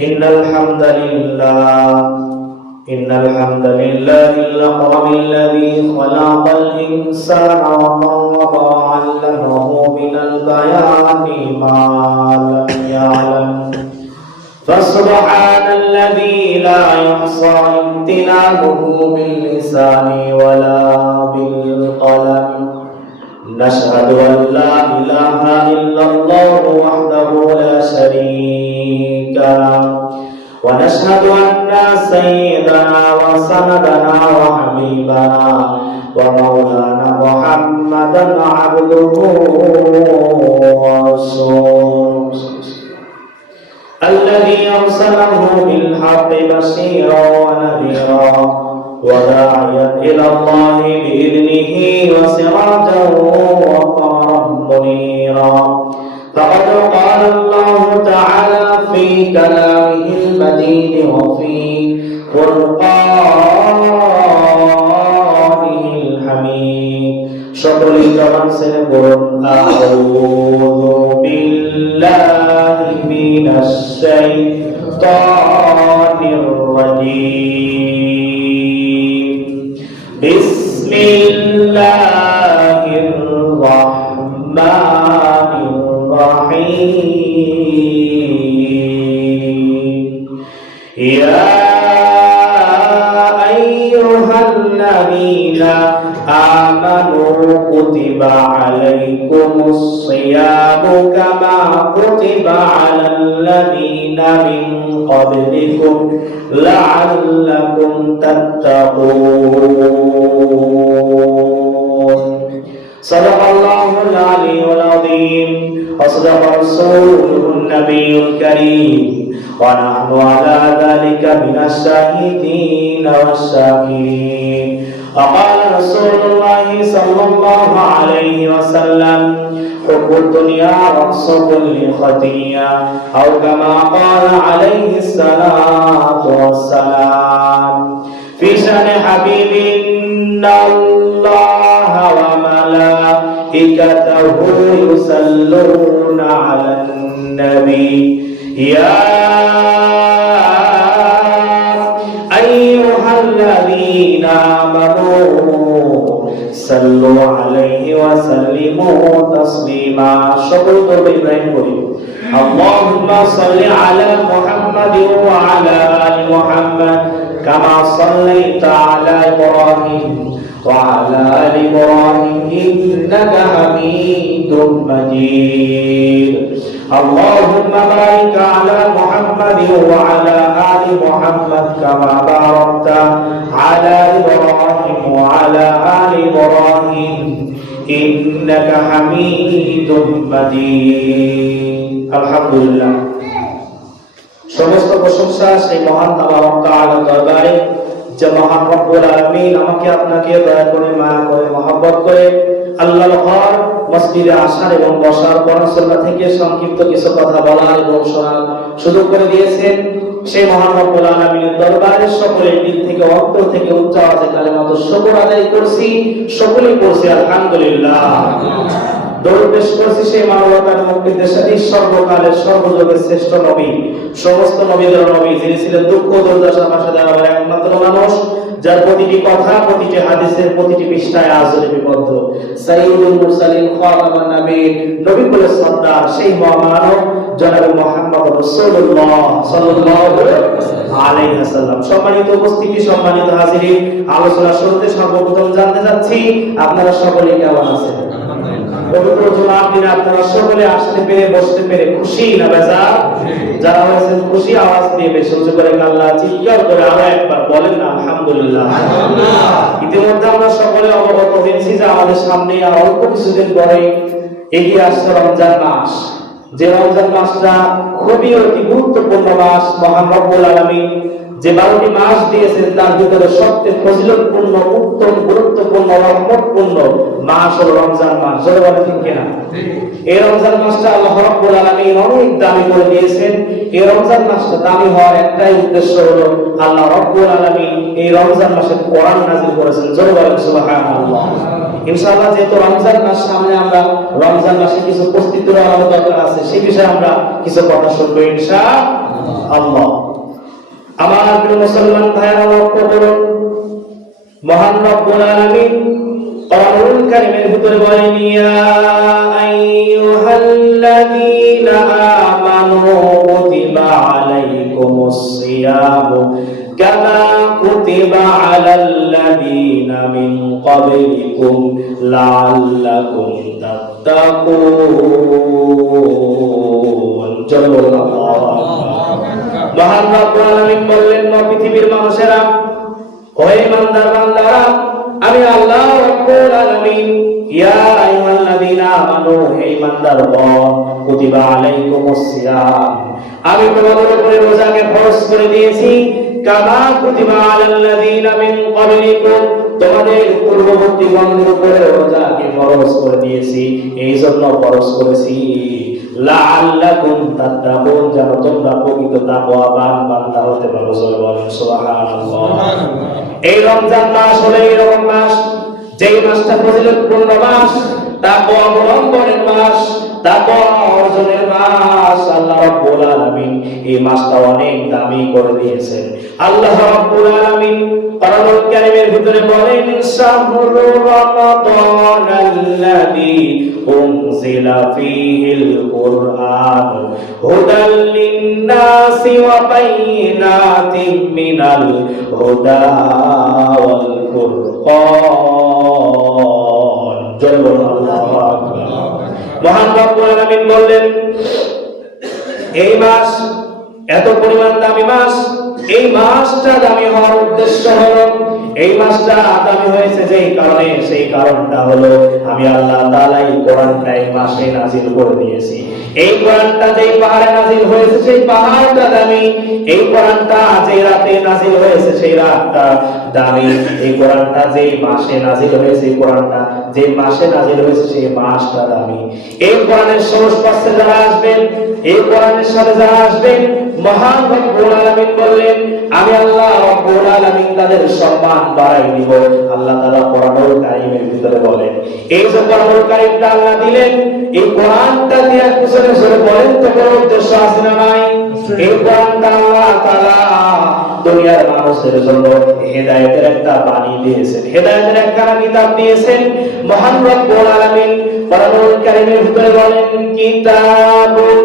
إن الحمد لله الأكرم الذي خلق الإنسان وطوّر وعلمه من البيان ما لم يعلم فسبحان الذي لا يحصى امتنانه باللسان ولا بالقلم نشهد أن لا إله إلا الله وحده لا شريك له ونشهد أن سيدنا وسندنا وحبيبنا ومولانا محمدا عبده ورسوله الذي أرسله بالحق بشيرا ونذيرا وداعيا إلى الله بإذنه وسراجا وقمرا منيرا فقد قال الله تعالى في كلامه المجيد وفي قرآنه الحميد شكر كمان سنقول أعوذ بالله من الشيطان الرجيم بسم الله الرحمن الرحيم يا أيها الذين آمنوا كتب عليكم الصيام كما كتب على الذين من قبلكم لعلكم تتقون صدق الله العلي العظيم وصدق رسوله النبي الكريم ونحن على ذلك من الشاهدين والشاكرين وقال رسول الله صلى الله عليه وسلم حب الدنيا رأس كل خطيئة أو كما قال عليه الصلاة والسلام في شأن حبيب إن الله وملائكته يصلون على النبي يا أيها الذين آمنوا صلوا عليه وسلموا تسليما شكرت بإبراهيم اللهم صل على محمد وعلى آل محمد كما صليت على إبراهيم وعلى آل إبراهيم إنك حميد مجيد اللهم بارك على محمد وعلى آل محمد كما باركت على إبراهيم وعلى آل إبراهيم إنك حميد مجيد الحمد لله সমস্ত প্রশংসা সেই মহান তাবারক তাআলা দরবারে যে মহান রব্বুল আলামিন আমাকে আপনাকে দয়া করে মায়া করে মহব্বত করে আল্লাহর ঘর মসজিদে আসার এবং বসার পরামর্শ থেকে সংক্ষিপ্ত কিছু কথা বলার এবং শোনার সুযোগ করে দিয়েছেন সেই মহান রব্বুল আলামিনের দরবারে সকলের দিক থেকে অন্তর থেকে উচ্চ আওয়াজে কালেমাত শুকর আদায় করছি সকলেই করছি আলহামদুলিল্লাহ দরুদ পেশ করছি সেই মানবতার মুক্তির সাথে সর্বকালের সর্বযুগের শ্রেষ্ঠ নবী সমস্ত নবীদের নবী যিনি ছিলেন দুঃখ দুর্দশার পাশে দাঁড়াবার একমাত্র মানুষ যার প্রতিটি কথা প্রতিটি হাদিসের প্রতিটি পৃষ্ঠায় আজরে বিবদ্ধ সাইয়্যিদুল মুরসালিন খাতামুন নবীন নবী কুলের সর্দার সেই মহামানব জনাবে মুহাম্মদ রাসূলুল্লাহ সাল্লাল্লাহু আলাইহি ওয়াসাল্লাম সম্মানিত উপস্থিতি সম্মানিত হাজিরিন আলোচনা শুরুতে সর্বপ্রথম জানতে চাচ্ছি আপনারা সকলে কেমন আছেন পবিত্র জুমার দিনে আপনারা সকলে আসতে পেরে বসতে পেরে খুশি না বেজার যারা হয়েছেন খুশি আওয়াজ দিয়ে বেশি উচ্চ করে আল্লাহ চিৎকার করে আরো একবার বলেন না আলহামদুলিল্লাহ ইতিমধ্যে আমরা সকলে অবগত হয়েছি যে আমাদের সামনে আর অল্প কিছুদিন পরে এগিয়ে আসছে রমজান মাস যে রমজান মাসটা খুবই অতি গুরুত্বপূর্ণ মাস মহান রব্বুল আলামিন যে 12টি মাস দিয়েছেন তার ভিতরে সবচেয়ে ফজিলতপূর্ণ উত্তম গুরুত্বপূর্ণ রহমতপূর্ণ মাস হলো রমজান মাস জোরে বলেন ঠিক কিনা এই রমজান মাসটা আল্লাহ রাব্বুল আলামিন অনেক দামি করে দিয়েছেন এই রমজান মাসটা দামি হওয়ার একটাই উদ্দেশ্য হলো আল্লাহ রাব্বুল আলামিন এই রমজান মাসে কোরআন নাযিল করেছেন জোরে বলেন সুবহানাল্লাহ ইনশাআল্লাহ যেহেতু রমজান মাস সামনে আমরা রমজান মাসে কিছু প্রস্তুতি নেওয়ার দরকার আছে সেই বিষয়ে আমরা কিছু কথা শুনবো ইনশাআল্লাহ আল্লাহ। আমার প্রিয় মুসলমান ভাইরা লক্ষ্য করুন, মহান রব্বুল আলামিন কোরআনুল কারীমের ভিতরে বলেন, ইয়া আইয়ুহাল্লাযীনা আমানু কুতিবা আলাইকুমুস সিয়ামু কামা কুতিবা আলাল্লাযীনা মিন ক্বাবলিকুম লাআল্লাকুম তাত্তাকুন। মহান রব্বুল আলামিন বললেন, পৃথিবীর মানুষেরা, ও ইমানদার বান্দারা, আমি আল্লাহ রব্বুল আলামিন ইয়া আইয়ুহাল্লাযীনা আমানু, হে ইমানদারগণ, কুতিবা আলাইকুমুস সিয়াম, আমি তোমাদের উপরে রোজাকে ফরজ করে দিয়েছি, কামা কুতিবা আলাল্লাযীনা মিন ক্বাবলিকুম, তোমাদের পূর্ববর্তীগণের উপরে রোজাকে ফরজ করে দিয়েছি, এই জন্য ফরজ করেছি লাআল্লাকুম তাত্তাকুন, যেন তোমরা প্রকৃত তাকওয়াবান বান্দা হতে পারো। সুবহানাল্লাহ। এই রমজান মাস হলো এরকম মাস, যেই মাসটা ফজিলতপূর্ণ মাস, তাকওয়া অবলম্বনের মাস, তাকওয়া অর্জনের মাস। আল্লাহ রাব্বুল আলামিন এই মাসটা অনেক দামি করে দিয়েছেন। আল্লাহ রাব্বুল আলামিন কোরআনুল কারীমের ভিতরে বলেন, শাহরু রমাদানাল্লাযী উনজিলা ফীহিল কুরআন হুদাল লিন-নাসি ওয়া বাইয়িনাতিন মিনাল হুদা ওয়াল ফুরকান। জয় বলুন আল্লাহু আকবার। মহান রব্বুল আলামিন বললেন, এই মাস এত পরিমাণ দামি মাস, এই মাসটা দামি হওয়ার উদ্দেশ্য হলো, এই মাসটা দামি হয়েছে যেই কারণে, সেই কারণটা হলো আমি আল্লাহ তাআলা এই কোরআনটা এই মাসে নাযিল করে দিয়েছি। এই কোরআনটা যেই পাহাড়ে নাযিল হয়েছে সেই পাহাড়টা দামি, এই কোরআনটা যেই রাতে নাযিল হয়েছে সেই রাতটা দামি, এই কোরআনটা যেই মাসে নাযিল হয়েছে, এই কোরআনটা যেই মাসে নাযিল হয়েছে সেই মাসটা দামি। এই কোরআনের সংস্পর্শে যারা আসবেন, এই কোরআনের সাথে যারা আসবেন, মহান রব্বুল আলামিন বললেন, আমি আল্লাহ রব্বুল আলামিন তাদের সম্মান বাড়াই দিব। আল্লাহ তাআলা কোরআনুল কারীমের ভিতরে বলেন, এই যে কোরআনুল কারীমটা আল্লাহ দিলেন, এই কোরআনটা দিয়ে পিছনে সরে বলেন তো কোন উদ্দেশ্য আছে না নাই? এই কোরআনটা আল্লাহ তাআলা দুনিয়ার মানুষের জন্য হেদায়েতের একটা বাণী দিয়েছেন, হেদায়েতের একটা কিতাব দিয়েছেন। মহান রব্বুল আলামিন কোরআনুল কারীমের ভিতরে বলেন, কিতাবুন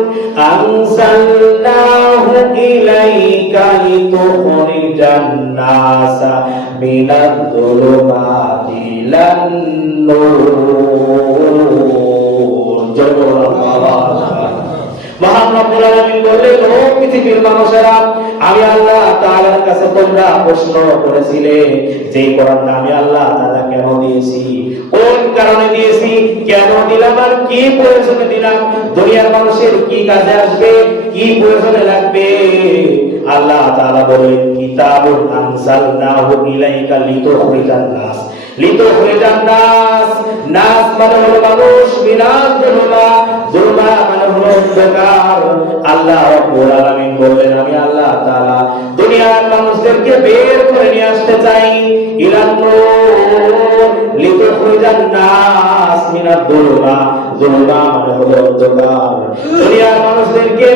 আনজালনাহু ইলাইকা লিতুখরিজান নাসা মিনাদ-দুলুমাতি ইলান-নূর। মহান রব্বুল আলামিন বললেন, ও পৃথিবীর মানুষেরা, আমি আল্লাহ তাআলার কাছে তোমরা প্রশ্ন করেছিলে যে কোরআনটা আমি আল্লাহ তাআলা কেন দিয়েছি, কোন কারণে দিয়েছি, কেন দিলাম, আর কি প্রয়োজনে দিলাম, দুনিয়ার মানুষের কি কাজে আসবে, কি প্রয়োজনে লাগবে। আল্লাহ তাআলা বলেন, কিতাবুন আনজালনাহু ইলাইকা লিতুখরিজান নাস, লিতুখরিজান নাস, নাস মানে হলো মানুষ, মিনাদ-দুলুমা, দুলুমা মানে হলো অন্ধকার। আল্লাহ রাব্বুল আলামিন বললেন, আমি আল্লাহ তাআলা দুনিয়ার মানুষদেরকে বের করে নিয়ে আসতে চাই ইলান-নূর, লিতুখরিজান নাস মিনাদ-দুলুমা, দুলুমা মানে হলো অন্ধকার। দুনিয়ার মানুষদেরকে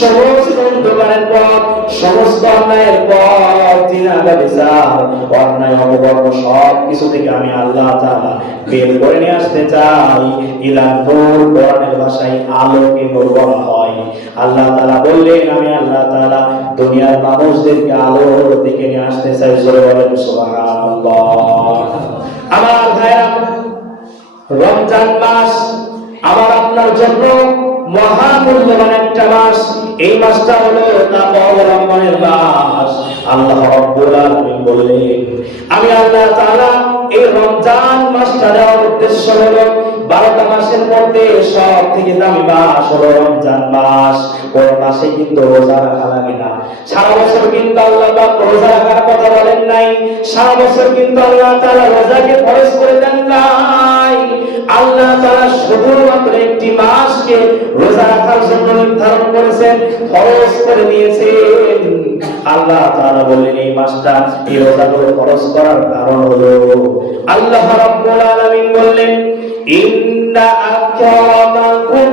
সমস্ত অন্ধকারের পথ, সমস্ত অন্যায়ের পথ, জিনা, ব্যভিচার, অন্যায়, অপকর্ম সব কিছু থেকে আমি আল্লাহ তাআলা বের করে নিয়ে আসতে চাই। ইলান-নূর কোরআনের ভাষায় আলোকে নূর বলা হয়। আল্লাহ তাআলা বললেন, আমি আল্লাহ তাআলা দুনিয়ার মানুষদেরকে আলোর দিকে নিয়ে আসতে চাই। জোরে বলেন সুবহানাল্লাহ। আমার ভাইরা, রমজান মাস আমার আপনার জন্য মহামূল্যবান একটা মাস। এই মাসটা হলো তাকওয়া অবলম্বনের মাস। আল্লাহ রাব্বুল আলামিন বললেন, আমি আল্লাহ তাআলা এই রমজান মাসটা দেওয়ার উদ্দেশ্য হলো 12টা মাসের মধ্যে সব থেকে দামি মাস হলো রমজান মাস। ওই মাসে কিন্তু রোজা রাখা লাগে না। সারা বছর কিন্তু আল্লাহ পাক রোজা রাখার কথা বলেন নাই, সারা বছর কিন্তু আল্লাহ তাআলা রোজাকে ফরজ করে দেন নাই। আল্লাহ তাআলা শুধুমাত্র একটি মাসকে রোজা রাখার জন্য নির্ধারণ করেছেন, ফরজ করে দিয়েছেন। আল্লাহ তাআলা বললেন, এই মাসটা এই রোজাগুলো ফরজ করার কারণ হলো, আল্লাহ রাব্বুল আলামিন বললেন, ইন্না আকরামাকুম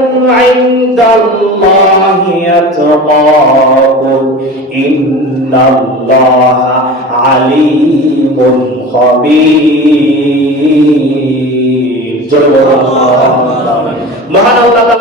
ইনদাল্লাহি আতকাকুম ইন্নাল্লাহা আলিমুন খাবীর। মহান আল্লাহ